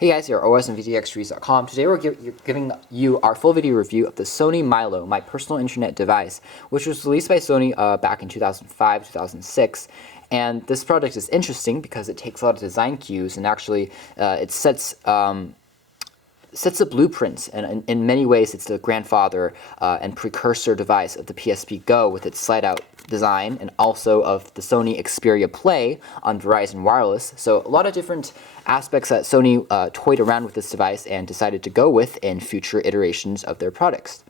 Hey guys, here at osandvtxtrees.com. Today we're giving you our full video review of the Sony MYLO, my personal internet device, which was released by Sony back in 2005, 2006. And this product is interesting because it takes a lot of design cues and actually it sets the blueprints, and in many ways it's the grandfather and precursor device of the PSP Go with its slide-out design, and also of the Sony Xperia Play on Verizon Wireless. So a lot of different aspects that Sony toyed around with this device and decided to go with in future iterations of their products.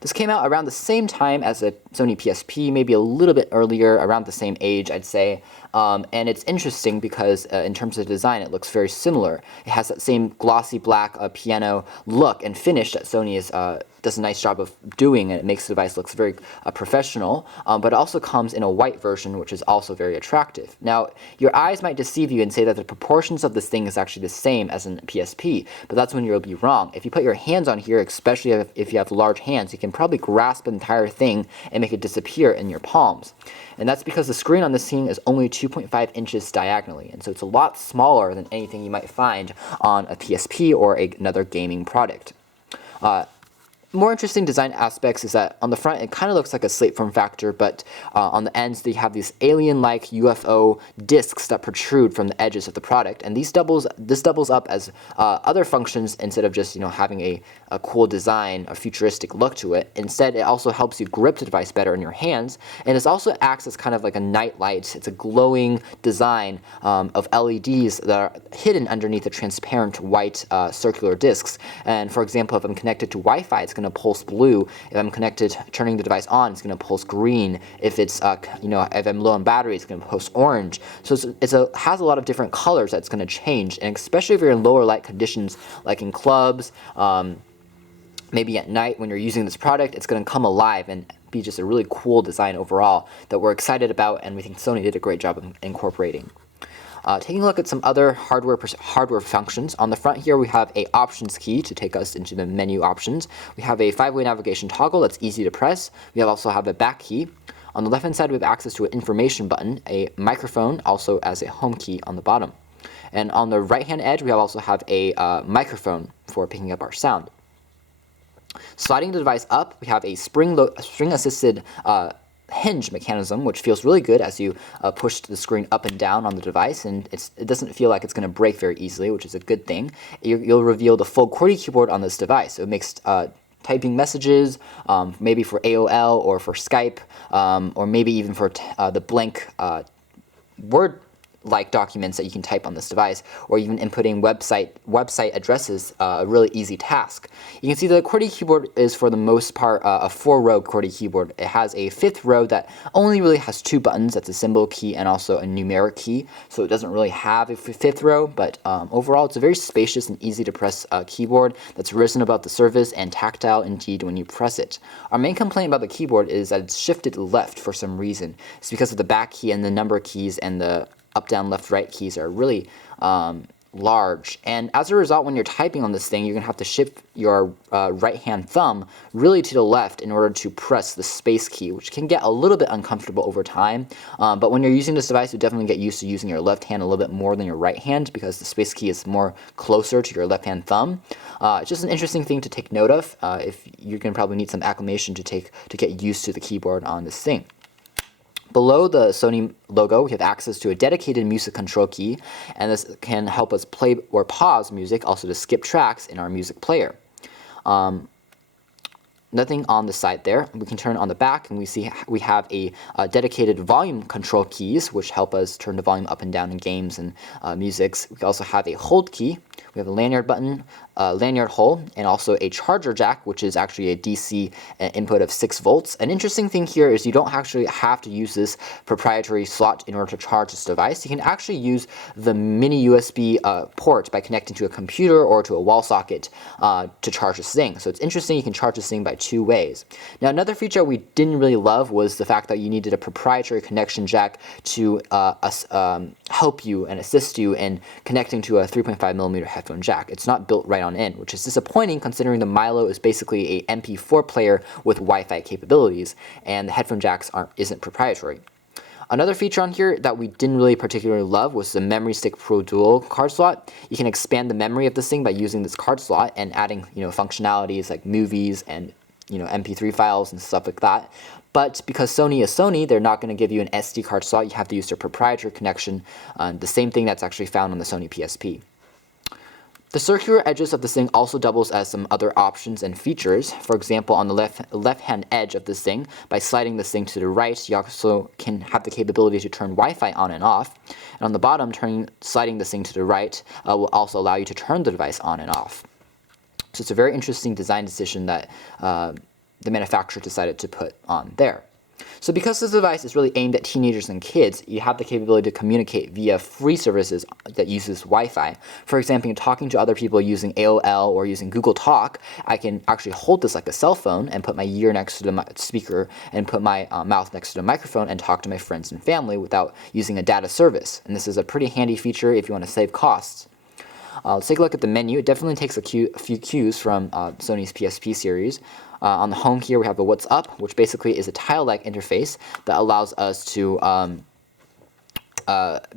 This came out around the same time as the Sony PSP, maybe a little bit earlier, around the same age, I'd say. And it's interesting because in terms of design, it looks very similar. It has that same glossy black piano look and finish that Sony does a nice job of doing, and it makes the device look very professional, but it also comes in a white version, which is also very attractive. Now, your eyes might deceive you and say that the proportions of this thing is actually the same as in PSP, but that's when you'll be wrong. If you put your hands on here, especially if you have large hands, you can probably grasp the entire thing and make it disappear in your palms. And that's because the screen on this thing is only 2.5 inches diagonally, and so it's a lot smaller than anything you might find on a PSP or another gaming product. More interesting design aspects is that on the front it kind of looks like a slate form factor, but on the ends they have these alien-like UFO discs that protrude from the edges of the product, and this doubles up as other functions instead of just having a cool design, a futuristic look to it. Instead, it also helps you grip the device better in your hands, and it also acts as kind of like a night light. It's a glowing design of LEDs that are hidden underneath the transparent white circular discs. And for example, if I'm connected to Wi-Fi, it's going to pulse blue. If I'm connected, turning the device on, it's going to pulse green. If it's if I'm low on battery, it's going to pulse orange. So it has a lot of different colors that's going to change, and especially if you're in lower light conditions, like in clubs, maybe at night when you're using this product, it's going to come alive and be just a really cool design overall that we're excited about, and we think Sony did a great job of incorporating. Taking a look at some other hardware functions. On the front here we have a options key to take us into the menu options. We have a 5-way navigation toggle that's easy to press. We also have a back key. On the left hand side we have access to an information button, a microphone, also as a home key on the bottom. And on the right hand edge we also have a microphone for picking up our sound. Sliding the device up, we have a spring assisted hinge mechanism, which feels really good as you push the screen up and down on the device, and it doesn't feel like it's going to break very easily, which is a good thing. You'll reveal the full QWERTY keyboard on this device. So it makes typing messages, maybe for AOL or for Skype, or maybe even for the blank Word like documents that you can type on this device, or even inputting website addresses, a really easy task. You can see the QWERTY keyboard is for the most part a 4-row QWERTY keyboard. It has a 5th row that only really has 2 buttons. That's a symbol key and also a numeric key, so it doesn't really have a 5th row, but overall it's a very spacious and easy to press keyboard that's risen about the surface and tactile indeed when you press it. Our main complaint about the keyboard is that it's shifted left for some reason. It's because of the back key and the number keys, and the up, down, left, right keys are really large, and as a result, when you're typing on this thing, you're going to have to shift your right hand thumb really to the left in order to press the space key, which can get a little bit uncomfortable over time, but when you're using this device, you definitely get used to using your left hand a little bit more than your right hand, because the space key is more closer to your left hand thumb. It's just an interesting thing to take note of. If you're going to probably need some acclimation to get used to the keyboard on this thing. Below the Sony logo, we have access to a dedicated music control key, and this can help us play or pause music, also to skip tracks in our music player. Nothing on the side there. We can turn on the back, and we have a dedicated volume control keys, which help us turn the volume up and down in games and musics. We also have a hold key. We have a lanyard button, lanyard hole, and also a charger jack, which is actually a DC input of 6 volts. An interesting thing here is you don't actually have to use this proprietary slot in order to charge this device. You can actually use the mini USB port by connecting to a computer or to a wall socket to charge this thing. So it's interesting, you can charge this thing by 2 ways. Now, another feature we didn't really love was the fact that you needed a proprietary connection jack to help you and assist you in connecting to a 3.5mm headphone jack. It's not built right on in, which is disappointing considering the MYLO is basically a MP4 player with Wi-Fi capabilities, and the headphone jacks isn't proprietary. Another feature on here that we didn't really particularly love was the Memory Stick Pro Dual card slot. You can expand the memory of this thing by using this card slot and adding, functionalities like movies and, MP3 files and stuff like that. But because Sony is Sony, they're not going to give you an SD card slot. You have to use their proprietary connection, the same thing that's actually found on the Sony PSP. The circular edges of this thing also doubles as some other options and features. For example, on the left-hand edge of this thing, by sliding this thing to the right, you also can have the capability to turn Wi-Fi on and off. And on the bottom, sliding this thing to the right will also allow you to turn the device on and off. So it's a very interesting design decision that the manufacturer decided to put on there. So because this device is really aimed at teenagers and kids, you have the capability to communicate via free services that uses Wi-Fi. For example, talking to other people using AOL or using Google Talk, I can actually hold this like a cell phone and put my ear next to the speaker and put my mouth next to the microphone and talk to my friends and family without using a data service. And this is a pretty handy feature if you want to save costs. Let's take a look at the menu. It definitely takes a few cues from Sony's PSP series. On the home here, we have a What's Up, which basically is a tile-like interface that allows us to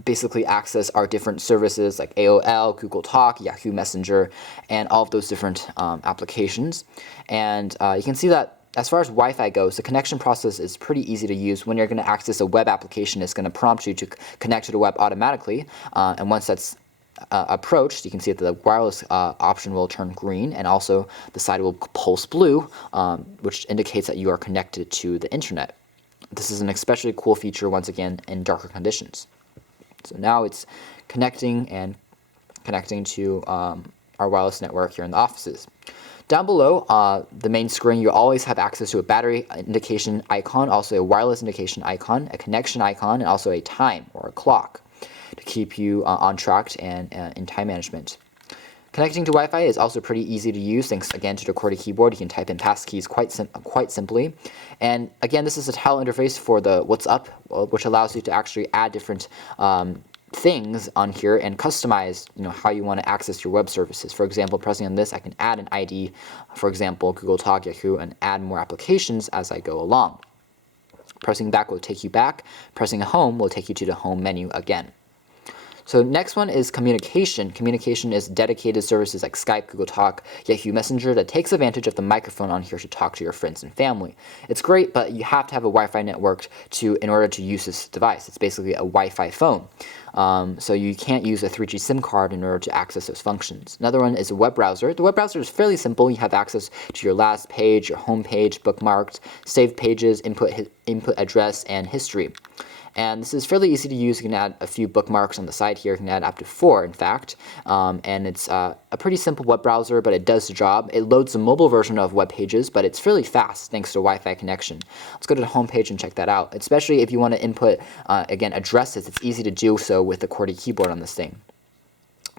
basically access our different services like AOL, Google Talk, Yahoo Messenger, and all of those different applications. And you can see that as far as Wi-Fi goes, the connection process is pretty easy to use. When you're going to access a web application, it's going to prompt you to connect to the web automatically. And once that's approached, you can see that the wireless option will turn green, and also the side will pulse blue, which indicates that you are connected to the internet. This is an especially cool feature, once again, in darker conditions. So now it's connecting to our wireless network here in the offices. Down below the main screen, you always have access to a battery indication icon, also a wireless indication icon, a connection icon, and also a time or a clock to keep you on track and in time management. Connecting to Wi-Fi is also pretty easy to use, thanks again to the QWERTY keyboard. You can type in passkeys quite simply. And again, this is a tile interface for the What's Up, which allows you to actually add different things on here and customize how you want to access your web services. For example, pressing on this, I can add an ID, for example, Google Talk, Yahoo, and add more applications as I go along. Pressing back will take you back. Pressing home will take you to the home menu again. So next one is communication. Communication is dedicated services like Skype, Google Talk, Yahoo Messenger that takes advantage of the microphone on here to talk to your friends and family. It's great, but you have to have a Wi-Fi network in order to use this device. It's basically a Wi-Fi phone. So you can't use a 3G SIM card in order to access those functions. Another one is a web browser. The web browser is fairly simple. You have access to your last page, your home page, bookmarks, saved pages, input address, and history. And this is fairly easy to use. You can add a few bookmarks on the side here. You can add up to 4, in fact. And it's a pretty simple web browser, but it does the job. It loads the mobile version of web pages, but it's fairly fast thanks to Wi-Fi connection. Let's go to the home page and check that out. Especially if you want to input, again, addresses, it's easy to do so with the QWERTY keyboard on this thing.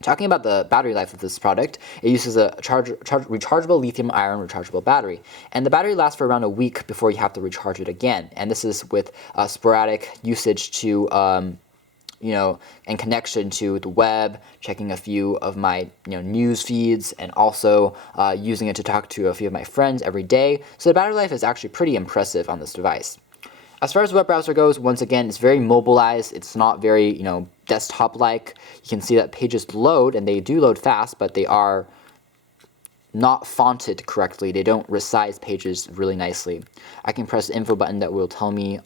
Talking about the battery life of this product, it uses a rechargeable lithium-ion rechargeable battery, and the battery lasts for around a week before you have to recharge it again. And this is with sporadic usage to, and connection to the web, checking a few of my news feeds, and also using it to talk to a few of my friends every day. So the battery life is actually pretty impressive on this device. As far as the web browser goes, once again, it's very mobilized. It's not very, desktop-like. You can see that pages load, and they do load fast, but they are not fonted correctly. They don't resize pages really nicely. I can press the info button that will tell me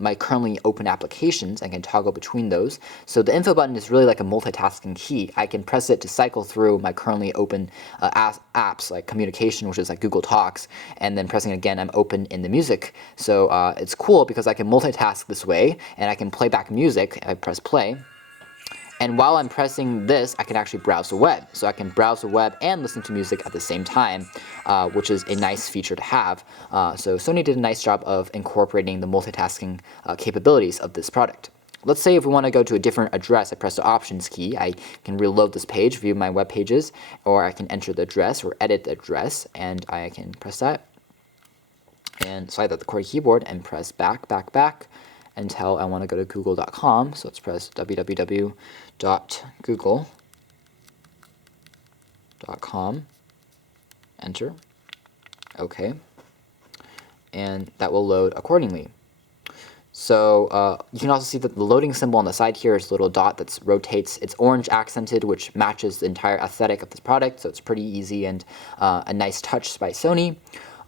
my currently open applications. I can toggle between those. So the info button is really like a multitasking key. I can press it to cycle through my currently open apps like Communication, which is like Google Talks, and then pressing again, I'm open in the music. So it's cool because I can multitask this way, and I can play back music. I press play. And while I'm pressing this, I can actually browse the web. So I can browse the web and listen to music at the same time, which is a nice feature to have. So Sony did a nice job of incorporating the multitasking capabilities of this product. Let's say if we want to go to a different address, I press the Options key. I can reload this page, view my web pages, or I can enter the address or edit the address, and I can press that. And slide out the QWERTY keyboard and press back, until I want to go to google.com. So let's press www.google.com, enter, OK, and that will load accordingly. So you can also see that the loading symbol on the side here is a little dot that rotates. It's orange accented, which matches the entire aesthetic of this product, so it's pretty easy and a nice touch by Sony.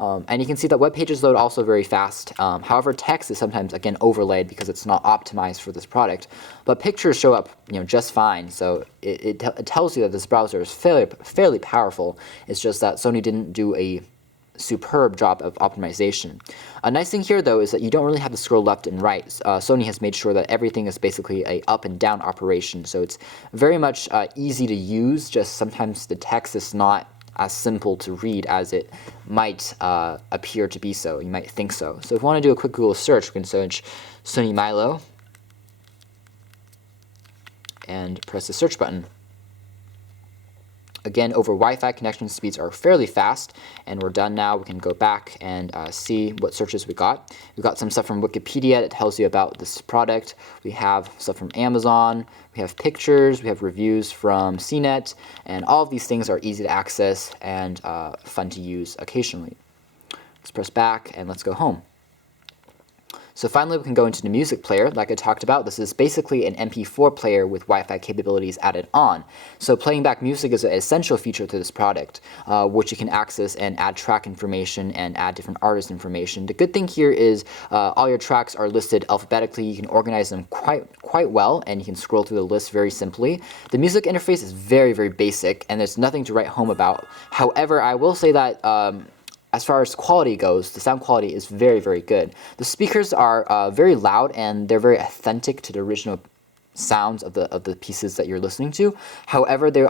And you can see that web pages load also very fast. However, text is sometimes, again, overlaid because it's not optimized for this product. But pictures show up, just fine. So it tells you that this browser is fairly powerful. It's just that Sony didn't do a superb job of optimization. A nice thing here, though, is that you don't really have to scroll left and right. Sony has made sure that everything is basically a up and down operation. So it's very much easy to use. Just sometimes the text is not as simple to read as it might appear to be so. You might think so. So if we want to do a quick Google search, we can search Sony MYLO and press the search button. Again, over Wi-Fi, connection speeds are fairly fast, and we're done now. We can go back and see what searches we got. We got some stuff from Wikipedia that tells you about this product. We have stuff from Amazon. We have pictures. We have reviews from CNET, and all of these things are easy to access and fun to use occasionally. Let's press back and let's go home. So finally, we can go into the music player. Like I talked about, this is basically an MP4 player with Wi-Fi capabilities added on. So playing back music is an essential feature to this product, which you can access and add track information and add different artist information. The good thing here is all your tracks are listed alphabetically. You can organize them quite well, and you can scroll through the list very simply. The music interface is very basic, and there's nothing to write home about. However, I will say that as far as quality goes, the sound quality is very good. The speakers are very loud, and they're very authentic to the original sounds of the pieces that you're listening to. However, they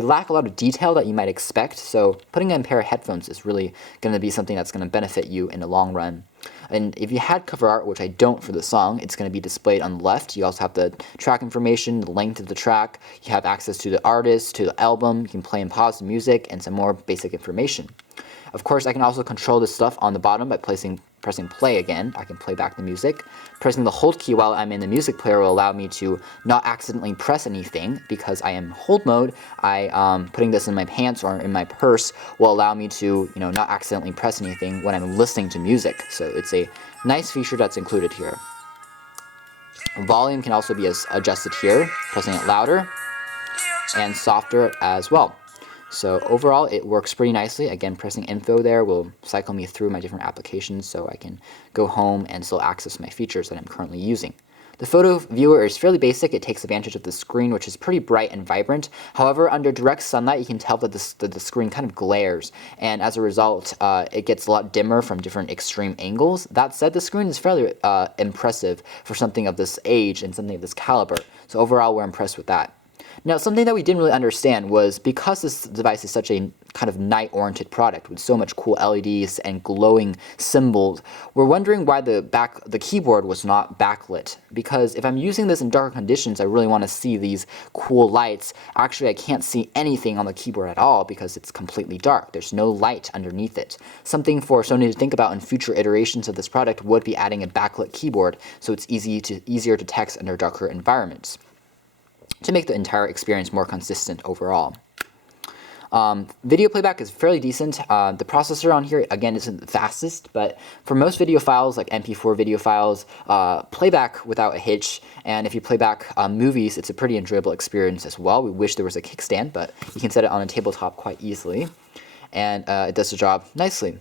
lack a lot of detail that you might expect, so putting in a pair of headphones is really going to be something that's going to benefit you in the long run. And if you had cover art, which I don't for the song, it's going to be displayed on the left. You also have the track information, the length of the track. You have access to the artist, to the album. You can play and pause the music, and some more basic information. Of course, I can also control this stuff on the bottom by pressing play again. I can play back the music. Pressing the hold key while I'm in the music player will allow me to not accidentally press anything. Because I am hold mode, putting this in my pants or in my purse will allow me to not accidentally press anything when I'm listening to music. So it's a nice feature that's included here. Volume can also be adjusted here, pressing it louder and softer as well. So overall, it works pretty nicely. Again, pressing info there will cycle me through my different applications so I can go home and still access my features that I'm currently using. The photo viewer is fairly basic. It takes advantage of the screen, which is pretty bright and vibrant. However, under direct sunlight, you can tell that the screen kind of glares, and as a result, it gets a lot dimmer from different extreme angles. That said, the screen is fairly impressive for something of this age and something of this caliber. So overall, we're impressed with that. Now, something that we didn't really understand was because this device is such a kind of night-oriented product with so much cool LEDs and glowing symbols, we're wondering why the keyboard was not backlit. Because if I'm using this in dark conditions, I really want to see these cool lights. Actually, I can't see anything on the keyboard at all because it's completely dark. There's no light underneath it. Something for Sony to think about in future iterations of this product would be adding a backlit keyboard so it's easier to text under darker environments, to make the entire experience more consistent overall. Video playback is fairly decent. The processor on here, again, isn't the fastest, but for most video files, like MP4 video files, playback without a hitch, and if you play back movies, it's a pretty enjoyable experience as well. We wish there was a kickstand, but you can set it on a tabletop quite easily, and it does the job nicely.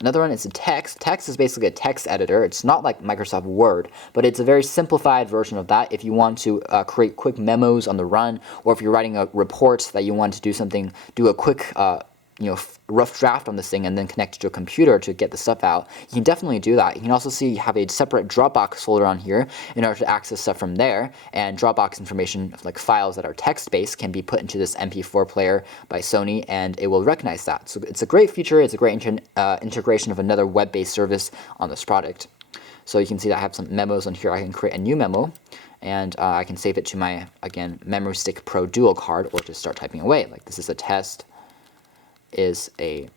Another one is text. Text is basically a text editor. It's not like Microsoft Word, but it's a very simplified version of that. If you want to create quick memos on the run, or if you're writing a report that you want to do a quick rough draft on this thing and then connect it to a computer to get the stuff out, you can definitely do that. You can also see you have a separate Dropbox folder on here in order to access stuff from there, and Dropbox information, like files that are text-based, can be put into this MP4 player by Sony, and it will recognize that. So it's a great feature. It's a great integration of another web-based service on this product. So you can see that I have some memos on here. I can create a new memo, and I can save it to my, again, Memory Stick Pro Dual card, or just start typing away. Like, this is a test. Is a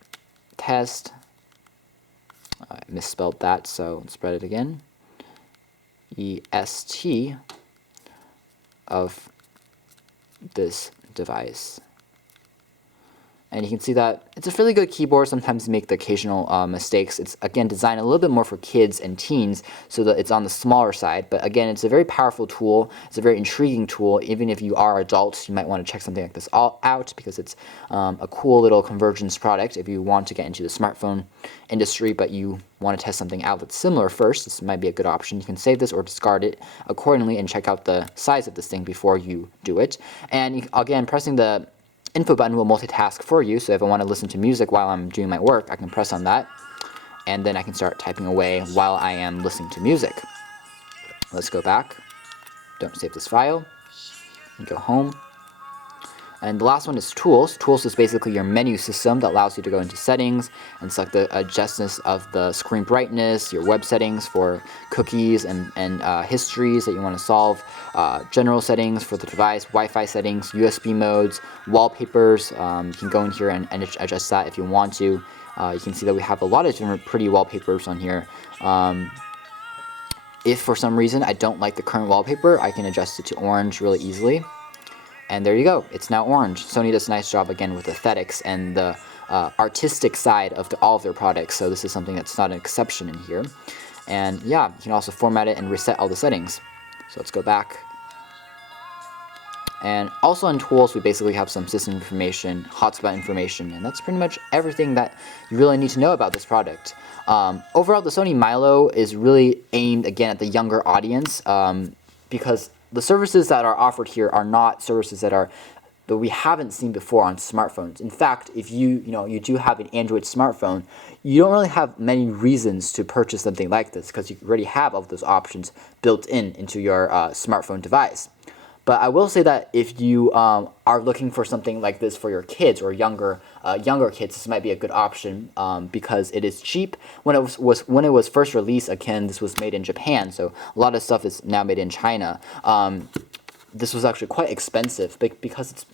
test. I misspelled that, so let's spread it again. EST of this device. And you can see that it's a fairly good keyboard. Sometimes you make the occasional mistakes. It's, again, designed a little bit more for kids and teens, so that it's on the smaller side. But again, it's a very powerful tool. It's a very intriguing tool. Even if you are adults, you might want to check something like this out, because it's a cool little convergence product if you want to get into the smartphone industry, but you want to test something out that's similar first. This might be a good option. You can save this or discard it accordingly and check out the size of this thing before you do it. And again, pressing the info button will multitask for you, so if I want to listen to music while I'm doing my work, I can press on that, and then I can start typing away while I am listening to music. Let's go back. Don't save this file. And go home. And the last one is Tools. Tools is basically your menu system that allows you to go into settings and select the adjustments of the screen brightness, your web settings for cookies and histories that you want to solve, general settings for the device, Wi-Fi settings, USB modes, wallpapers. You can go in here and adjust that if you want to. You can see that we have a lot of different pretty wallpapers on here. If for some reason I don't like the current wallpaper, I can adjust it to orange really easily. And there you go, it's now orange. Sony does a nice job again with aesthetics and the artistic side of all of their products, so this is something that's not an exception in here. And yeah, you can also format it and reset all the settings. So let's go back. And also in Tools, we basically have some system information, hotspot information, and that's pretty much everything that you really need to know about this product. Overall, the Sony MYLO is really aimed again at the younger audience, because the services that are offered here are not services that we haven't seen before on smartphones. In fact, if you do have an Android smartphone, you don't really have many reasons to purchase something like this, because you already have all of those options built into your smartphone device. But I will say that if you are looking for something like this for your kids or younger kids, this might be a good option, because it is cheap. When it was first released, again, this was made in Japan, so a lot of stuff is now made in China. This was actually quite expensive, because it's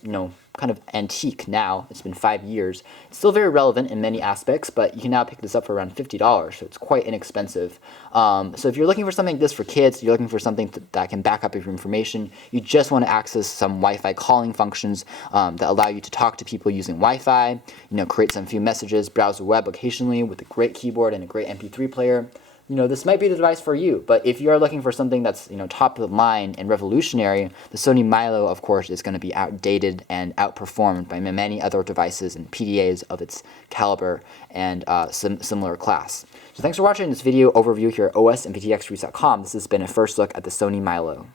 kind of antique now. It's been 5 years. It's still very relevant in many aspects, but you can now pick this up for around $50, so it's quite inexpensive. So if you're looking for something like this for kids, you're looking for something that can back up your information, you just want to access some Wi-Fi calling functions that allow you to talk to people using Wi-Fi, create some few messages, browse the web occasionally with a great keyboard and a great MP3 player. This might be the device for you. But if you are looking for something that's top of the line and revolutionary, the Sony MYLO, of course, is going to be outdated and outperformed by many other devices and PDAs of its caliber and similar class. So thanks for watching this video overview here at osmptxreviews.com. This has been a first look at the Sony MYLO.